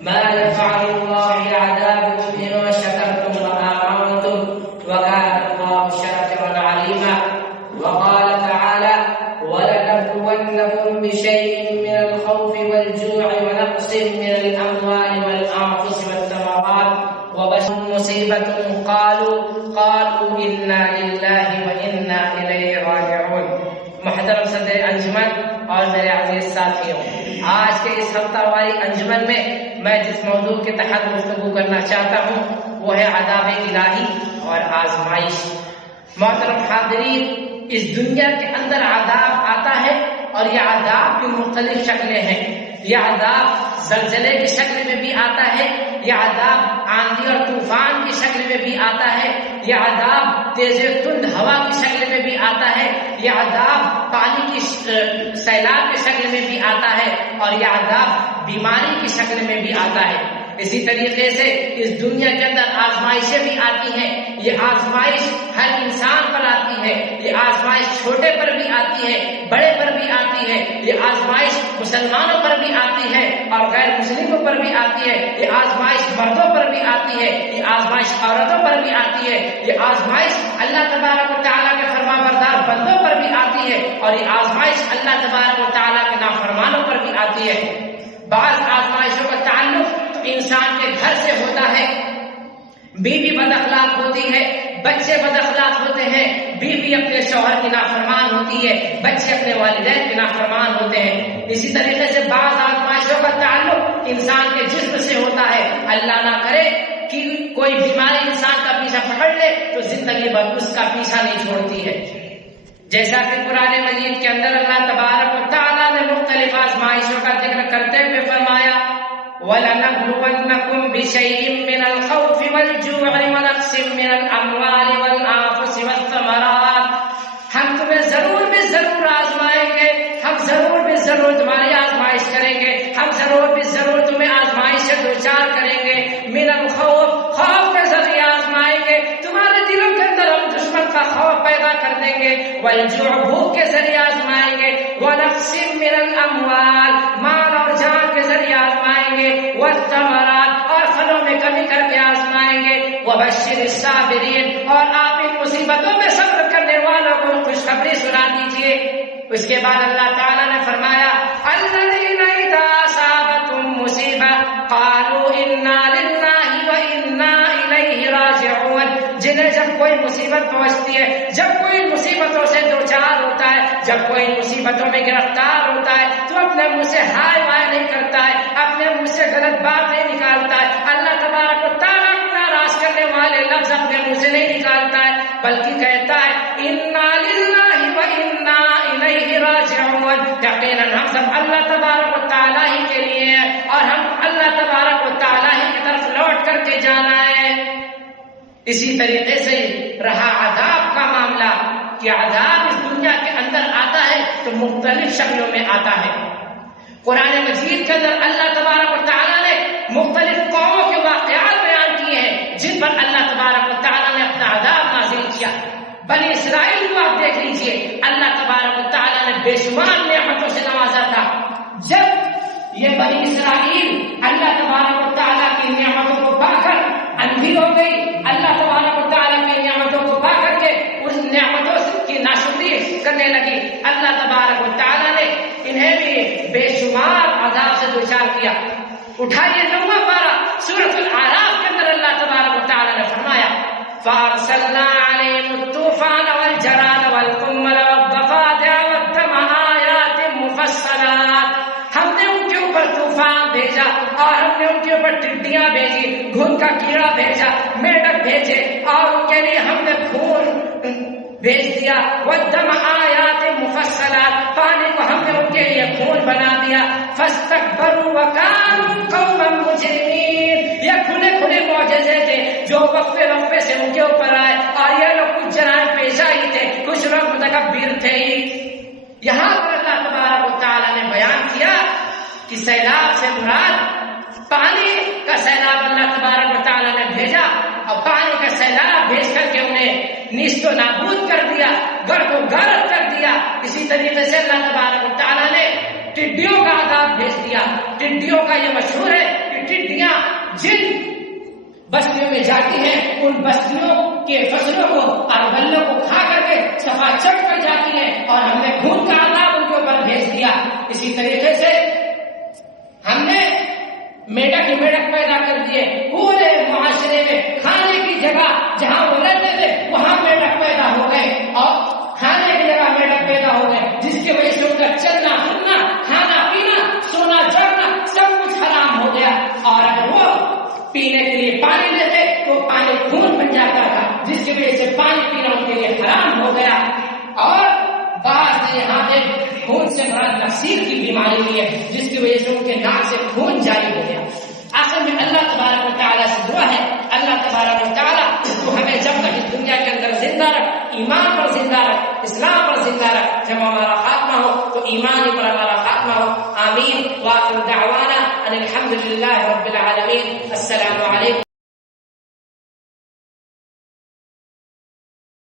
ما يفعل الله بعذابكم إن شكرتم وآمنتم وكان الله شاكرا عليما. وقال تعالى: ولنبلونكم بشيء من الخوف والجوع ونقص من الأموال والأنفس والثمرات وبشر مصيبة قالوا إنا لله وإنا إليه راجعون. محترم صدر انجمن اور میرے عزیز ساتھیوں، آج کے اس ہفتہ واری انجمن میں جس موضوع کے تحت گفتگو کرنا چاہتا ہوں وہ ہے عذاب الہی اور آزمائش۔ محترم حاضرین، اس دنیا کے اندر عذاب آتا ہے اور یہ عذاب کی مختلف شکلیں ہیں۔ یہ عذاب زلزلے کی شکل میں بھی آتا ہے، یہ عذاب آندھی اور طوفان کی شکل میں بھی آتا ہے، یہ عذاب تیز تند ہوا کی شکل میں بھی آتا ہے، یہ عذاب پانی کی سیلاب کی شکل میں بھی آتا ہے اور یہ عذاب بیماری کی شکل میں بھی آتا ہے۔ اسی طریقے سے اس دنیا کے اندر آزمائشیں بھی آتی ہیں۔ یہ آزمائش ہر انسان پر آتی ہے، یہ آزمائش چھوٹے پر بھی آتی ہے، بڑے پر بھی آتی ہے، یہ آزمائش مسلمانوں پر بھی آتی ہے اور غیر مسلموں پر بھی آتی ہے، یہ آزمائش مردوں پر بھی آتی ہے، یہ آزمائش عورتوں پر بھی آتی ہے، یہ آزمائش اللہ تبارک و تعالیٰ کے فرما بردار بندوں پر بھی آتی ہے اور یہ آزمائش اللہ تبارک و تعالیٰ کے نافرمانوں پر بھی آتی ہے۔ بعض آزمائشوں کا تعلق انسان کے گھر سے ہوتا ہے، بیوی بد اخلاق ہوتی ہے، بچے بد اخلاق ہوتے ہیں، بیوی اپنے شوہر کی نافرمان ہوتی ہے، بچے اپنے والدین کے نافرمان ہوتے ہیں۔ اسی طریقے سے بعض آزمائشوں کا تعلق انسان کے جسم سے ہوتا ہے۔ اللہ نہ کرے کہ کوئی بیماری انسان کا پیچھا پکڑ لے تو زندگی بھر اس کا پیچھا نہیں چھوڑتی ہے۔ جیسا کہ قرآن مجید کے اندر اللہ تبارک و تعالیٰ نے مختلف آزمائشوں کا ذکر کرتے ہوئے فرمایا: وَلَنَبْلُوَنَّكُمْ بِشَيْءٍ مِّنَ الْخَوْفِ وَالْجُوعِ وَنَقْصٍ مِّنَ الْأَمْوَالِ وَالْأَنفُسِ وَالثَّمَرَاتِ۔ ہم تمہیں ضرور بھی ضرور آزمائیں گے، ہم ضرور بھی ضرور تمہاری آزمائش کریں گے، ہم ضرور بھی ضرور تمہیں آزمائش سے دوچار کریں گے۔ من الخوف، خوف کے ذریعے آزمائیں گے، تمہارے دلوں کے اندر ہم دشمن کا خوف پیدا کر دیں گے۔ والجوع، بھوک کے ذریعے آزمائیں گے۔ ونقص من الاموال، مال اور جان کے ذریعے آزمائیں گے۔ والثمرات، اور پھلوں میں کمی کر کے آزمائیں گے۔ وبشر الصابرین، اور آپ ان مصیبتوں میں صبر کرنے والوں کو خوشخبری سنا دیجیے۔ اس کے بعد اللہ تعالیٰ نے فرمایا: الذین اذا اصابتهم مصیبہ قالوا انا للہ وانا الیہ راجعون۔ جنہیں جب کوئی مصیبت پہنچتی ہے، جب کوئی مصیبتوں سے دوچار ہوتا ہے، جب کوئی مصیبتوں میں گرفتار ہوتا ہے تو اپنے منہ سے ہائے وائے نہیں کرتا ہے، اپنے منہ سے غلط بات نہیں نکالتا ہے، اللہ تبارک و تعالیٰ کو ناراض کرنے والے لفظ اپنے منہ سے نہیں نکالتا ہے، بلکہ کہتا ہے انا للہ وانا الیہ راجعون۔ یقیناً ہم سب اللہ تبارک و تعالیٰ ہی کے لیے ہیں اور ہم اللہ تبارک و تعالیٰ ہی کی طرف لوٹ کر کے جانا ہے۔ اسی طریقے سے رہا عذاب کا معاملہ کہ عذاب اس دنیا کے اندر آتا ہے تو مختلف شکلوں میں آتا ہے۔ قرآن مجید کے اندر اللہ تبارک و تعالیٰ نے مختلف قوموں کے واقعات بیان کیے ہیں جن پر اللہ تبارک و تعالیٰ نے اپنا عذاب نازل کیا۔ بنی اسرائیل کو آپ دیکھ لیجئے، اللہ تبارک و تعالیٰ نے بے شمار نعمتوں سے نوازا تھا۔ جب یہ بنی اسرائیل اللہ تبارک و تعالیٰ کی نعمتوں کو پا کر اندھی ہو گئی، اللہ تبارک و تعالیٰ کی نعمتوں کو پا کر کے اس نعمتوں کی ناشکری کرنے لگی، اللہ تبارک و تعالیٰ نے انہیں بھی بے شمار عذاب سے دوچار کیا۔ اٹھائیے 9واں پارہ سورۃ الاعراف کے اندر اللہ تبارک و تعالیٰ نے فرمایا: فَأَرْسَلْنَا عَلَيْهِمُ الطُّوفَانَ وَالْجَرَادَ وَالْقُمَّلَ وَالضَّفَادِعَ وَالدَّمَ آيَاتٍ مُفَصَّلَاتٍ۔ ہم نے ان کے اوپر طوفان بھیجا اور ہم نے ان کے اوپر ٹڈیاں بھیجی، گھن کا کیڑا بھیجا، میڈک بھیجے اور ان کے لیے ہم نے خون بھیج دیا۔ وَالدَّمَ آيَاتٍ مُفَصَّلَاتٍ، پانی کو ہم نے ان کے لیے خون بنا دیا۔ فَاسْتَكْبَرُوا وَكَانُوا قَوْمًا مُجْرِمِينَ، یہ کھلے کھلے معجزے تھے جو وقفے وقفے سے ان کے اوپر آئے اور یہ لوگ کچھ جرائم پیشہ ہی تھے، کچھ لوگ متکبر تھے ہی۔ یہاں پر اللہ تبارک و تعالیٰ نے بیان کیا کہ سیلاب سے مراد پانی کا سیلاب اللہ تبارک و تعالیٰ نے بھیجا اور پانی کا سیلاب بھیج کر کے انہیں نیست و نابود کر دیا، گڑھ کو غارت کر دیا۔ اسی طریقے سے اللہ تبارک و تعالیٰ نے ٹڈیوں کا عذاب بھیج دیا۔ ٹڈیوں کا یہ مشہور ہے کہ ٹڈیاں جن بستیوں میں جاتی ہیں ان بستیوں کے فصلوں کو اور غلوں کو کھا کر کے صفا چڑھ کر جاتی ہیں، اور ہم نے خون کا عذاب ان کے اوپر بھیج دیا۔ اسی طریقے سے ہم نے میڈک ہی میڈک پیدا کر دیے، پورے معاشرے میں کھانے کی جگہ جہاں وہ رہتے تھے وہاں میڈک پیدا ہو گئے، اور کھانے کی جگہ میڈک پیدا ہو گئے، جس کی وجہ سے ان کا چلنا پھرنا، کھانا پینا، سونا چڑھنا سب کچھ حرام ہو گیا۔ اور اگر وہ پینے کے لیے پانی لیتے تو پانی خون بن جاتا تھا، جس کی وجہ سے پانی پینا ان کے لیے حرام ہو گیا۔ اور بعض نے یہاں پہ خون سے مراد نفسیر کی بیماری لی ہے، جس کی وجہ سے ان کے ناک سے خون جاری ہو گیا۔ آخر میں اللہ تبارک و تعالیٰ سے دعا ہے، اللہ تبارک و تعالیٰ تو ہمیں جب تک اس دنیا کے اندر زندہ رکھ، ایمان پر زندہ رکھ، اسلام پر زندہ رکھ، جب ہمارا خاتمہ ہو تو ایمان پر ہمارا خاتمہ ہو۔ آمین۔ وآخر دعوانا ان الحمد للہ رب العالمین۔ السلام علیکم۔